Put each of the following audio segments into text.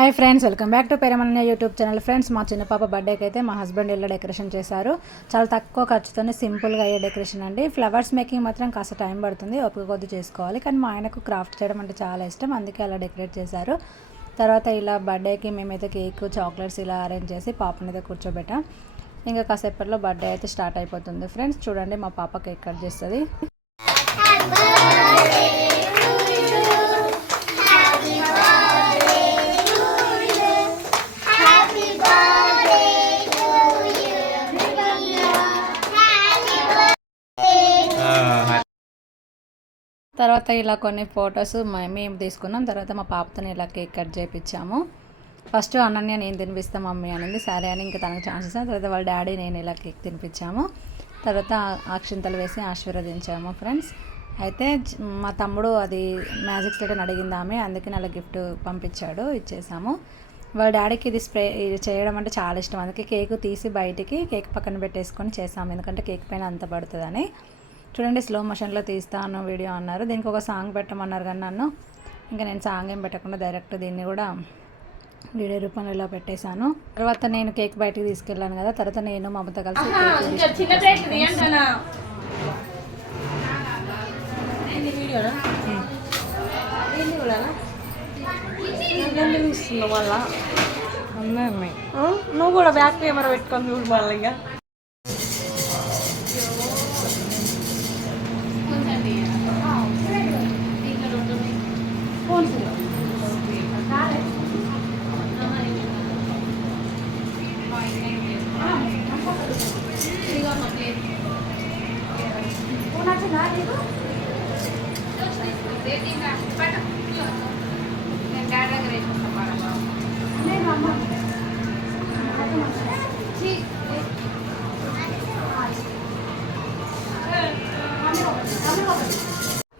Hi friends, welcome back to Peramanna YouTube channel. Friends, మా చిన్న పాప బర్త్డేకి అయితే మా హస్బెండ్ ఇలా డెకరేషన్ చేశారు. చాలా తక్కువ ఖర్చుతోనే సింపుల్గా అయ్యే డెకరేషన్ అండి. ఫ్లవర్స్ మేకింగ్ మాత్రం కాస్త టైం పడుతుంది, ఓపిక కొద్ది చేసుకోవాలి. కానీ మా ఆయనకు క్రాఫ్ట్ చేయడం అంటే చాలా ఇష్టం, అందుకే అలా డెకరేట్ చేశారు. తర్వాత ఇలా బర్త్డేకి మేమైతే కేక్, చాక్లెట్స్ ఇలా అరేంజ్ చేసి పాపని అయితే కూర్చోబెట్టాం. ఇంకా కాసేపట్లో బర్త్డే అయితే స్టార్ట్ అయిపోతుంది. ఫ్రెండ్స్ చూడండి, మా పాప కేక్ కట్ చేస్తుంది. తర్వాత ఇలా కొన్ని ఫొటోస్ మేము తీసుకున్నాం. తర్వాత మా పాపతో ఇలా కేక్ కట్ చేయించాము. ఫస్ట్ అనన్య నేను తినిపిస్తాం మమ్మీ అనింది, సరే అని ఇంకా తనకు ఛాన్స్ ఇస్తాను. తర్వాత వాళ్ళ డాడీ నేను ఇలా కేక్ తినిపించాము. తర్వాత అక్షింతలు వేసి ఆశీర్వదించాము. ఫ్రెండ్స్, అయితే మా తమ్ముడు అది మ్యాజిక్ స్లేట్ అడిగింది ఆమె, అందుకని అలా గిఫ్ట్ పంపించాడు, ఇచ్చేసాము. వాళ్ళ డాడీకి ఇది చేయడం అంటే చాలా ఇష్టం, అందుకే కేక్ తీసి బయటికి కేక్ పక్కన పెట్టేసుకొని చేసాము, ఎందుకంటే కేక్ పైన అంత పడుతుందని. చూడండి, స్లో మోషన్లో తీస్తాను వీడియో అన్నారు. దీనికి ఒక సాంగ్ పెట్టమన్నారు, కానీ నన్ను ఇంకా నేను సాంగ్ ఏం పెట్టకుండా డైరెక్ట్ దీన్ని కూడా వీడియో రూపంలో ఇలా పెట్టేశాను. తర్వాత నేను కేక్ బయటికి తీసుకెళ్ళాను కదా, తర్వాత నేను మమత కలిసి నువ్వు కూడా బ్యాక్ కెమెరా పెట్టుకొని చూడు మళ్ళీ. ఇంకా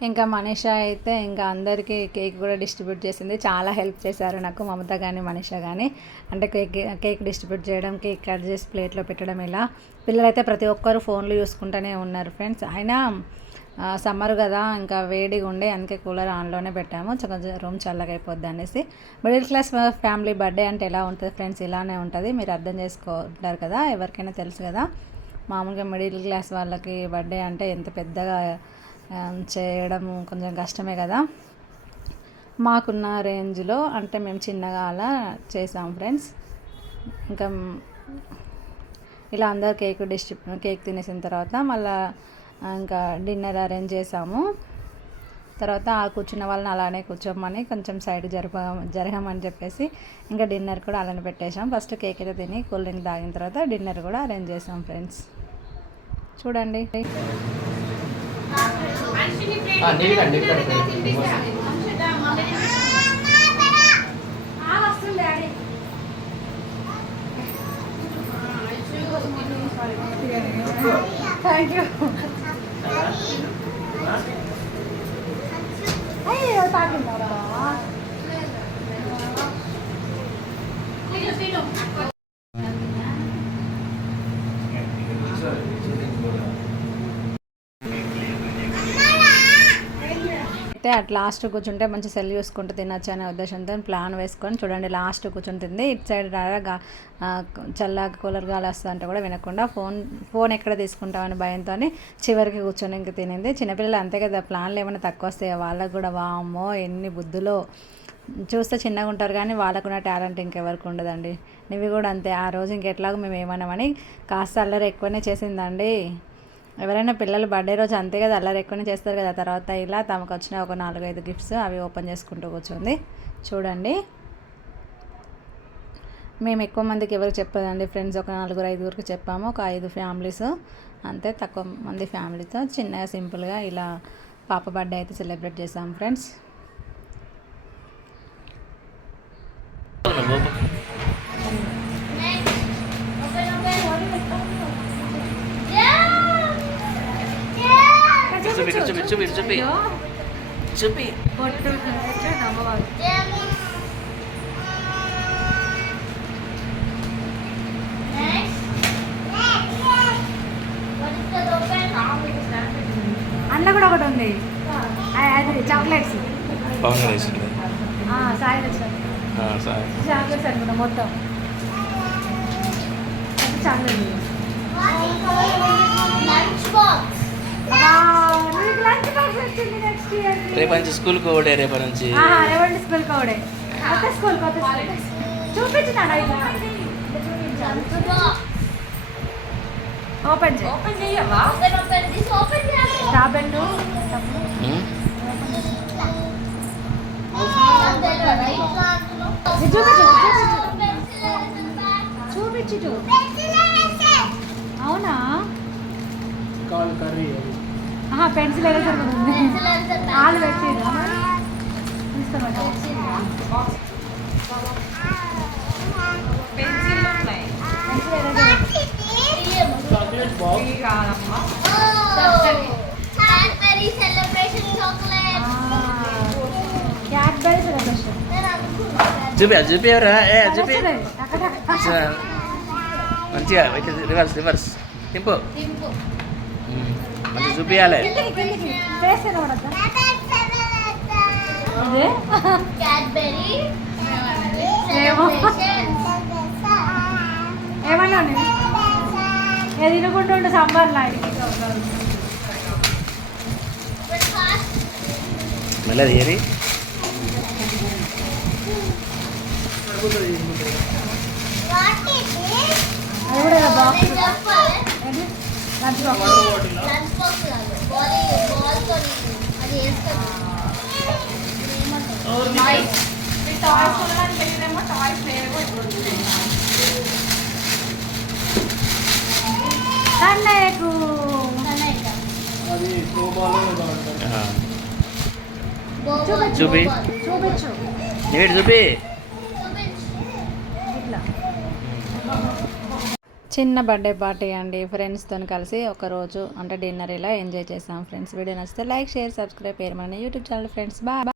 ఇంకా మనీషా అయితే ఇంకా అందరికీ కేక్ కూడా డిస్ట్రిబ్యూట్ చేసింది. చాలా హెల్ప్ చేశారు నాకు మమత కానీ మనీషా కానీ. అంటే కేక్ డిస్ట్రిబ్యూట్ చేయడం, కేక్ కట్ చేసి ప్లేట్లో పెట్టడం. ఇలా పిల్లలైతే ప్రతి ఒక్కరు ఫోన్లు చూసుకుంటూనే ఉన్నారు. ఫ్రెండ్స్, అయినా సమ్మర్ కదా, ఇంకా వేడిగా ఉండే, అందుకే కూలర్ ఆన్లోనే పెట్టాము, కొంచెం రూమ్ చల్లగా అయిపోద్ది అనేసి. మిడిల్ క్లాస్ ఫ్యామిలీ బర్త్డే అంటే ఎలా ఉంటుంది ఫ్రెండ్స్, ఇలానే ఉంటుంది. మీరు అర్థం చేసుకుంటారు కదా, ఎవరికైనా తెలుసు కదా. మామూలుగా మిడిల్ క్లాస్ వాళ్ళకి బర్త్డే అంటే ఎంత పెద్దగా చేయడం కొంచెం కష్టమే కదా. మాకున్న రేంజ్లో అంటే మేము చిన్నగా అలా చేసాం ఫ్రెండ్స్. ఇంకా ఇలా అందరు కేక్ తినేసిన తర్వాత మళ్ళీ ఇంకా డిన్నర్ అరేంజ్ చేసాము. తర్వాత ఆ కూర్చున్న వాళ్ళని అలానే కూర్చోమని కొంచెం సైడ్ జరగమని చెప్పేసి ఇంకా డిన్నర్ కూడా అలానే పెట్టేసాం. ఫస్ట్ కేక్ అయితే తిని కూల్ డ్రింక్ తాగిన తర్వాత డిన్నర్ కూడా అరేంజ్ చేసాం ఫ్రెండ్స్. చూడండి, థ్యాంక్ యూ. అయ్యో తాకిందా? అయితే అట్ లాస్ట్ కూర్చుంటే మంచి సెల్ చూసుకుంటూ తినచ్చు అనే ఉద్దేశంతో ప్లాన్ వేసుకొని చూడండి లాస్ట్ కూర్చుంటుంది. ఇటు సైడ్ రాగా చల్లగా కూలర్ గాలి వస్తుందంటే కూడా వినకుండా ఫోన్ ఎక్కడ తీసుకుంటామని భయంతో చివరికి కూర్చొని ఇంక తినింది. చిన్నపిల్లలు అంతే కదా, ప్లాన్లు ఏమైనా తక్కువ వస్తాయి వాళ్ళకు కూడా. వామ్మో ఎన్ని బుద్ధులో, చూస్తే చిన్నగా ఉంటారు కానీ వాళ్ళకున్న టాలెంట్ ఇంకెవరికి ఉండదండి. ఇవి కూడా అంతే. ఆ రోజు ఇంకెట్లాగో మేము ఏమన్నామని కాస్త అల్లరి ఎక్కువనే చేసిందండి. ఎవరైనా పిల్లలు బర్త్డే రోజు అంతే కదా, అల్లరి ఎక్కువనే చేస్తారు కదా. తర్వాత ఇలా తమకు వచ్చిన ఒక 4-5 గిఫ్ట్స్ అవి ఓపెన్ చేసుకుంటూ కూర్చుంది. చూడండి, మేము ఎక్కువ మందికి ఎవరికి చెప్పదండి ఫ్రెండ్స్, ఒక 4-5కి చెప్పాము. ఒక 5 ఫ్యామిలీస్ అంతే, తక్కువ మంది ఫ్యామిలీతో చిన్నగా సింపుల్గా ఇలా పాప బర్త్డే అయితే సెలబ్రేట్ చేసాం ఫ్రెండ్స్. చూపి అందులో కూడా ఒకటి ఉంది, అది చాక్లెట్స్. సాయి సరే చాక్లెట్స్ అనుకుంటా మొత్తం chocolate lunch box lunch box వచ్చింది నెక్స్ట్ ఇయర్ రేపు నుంచి స్కూల్కి ఒకటే రేపటి నుంచి రేవండి స్కూల్ కోడే కొత్త స్కూల్ చూపించినాడు ఓపెన్ చేయి ఓపెన్ చేయవా ఓపెన్ చేయాలి రాబెన్ను చూపించు అవునా పెన్సిల్ ఎరేజర్ కూడా ఉంది వాళ్ళు పెట్టిరు పెన్సిల్ ఉన్నాయి పెన్సిల్ ఎరేజర్ ఇవి కాదమ్మా Cadbury celebration chocolate. Cadbury celebration చూపివరా చూపి మంచిగా రివర్స్ రివర్స్ తింపు మంచిగా చూపియాలి ఫేస్ కనబడద్దా అదే Cadbury ఏమో celebration. ఏమన్నా ఏది తినుకుంటుండే సంబర్లా Breakfast. మళ్ళీ అది ఏరి What is this? అది కూడా box Orange apple. Lunch box Lunch box కాదు. Ball కొని అది వేస్తుంది. టాయ్స్ మీ టాయ్స్ కొనడానికి వెళ్ళినేమో టాయ్స్ లేవో ఇప్పుడు కన్నయ్యకు చూపి. చూపించు నీటి చూపి ఇట్లా చిన్న బర్త్డే పార్టీ అండి ఫ్రెండ్స్తో కలిసి ఒకరోజు అంటే డిన్నర్ ఇలా ఎంజాయ్ చేసాం ఫ్రెండ్స్. వీడియో నచ్చితే లైక్ షేర్ సబ్స్క్రైబ్ చేయమని యూట్యూబ్ ఛానల్ ఫ్రెండ్స్ బాయ్.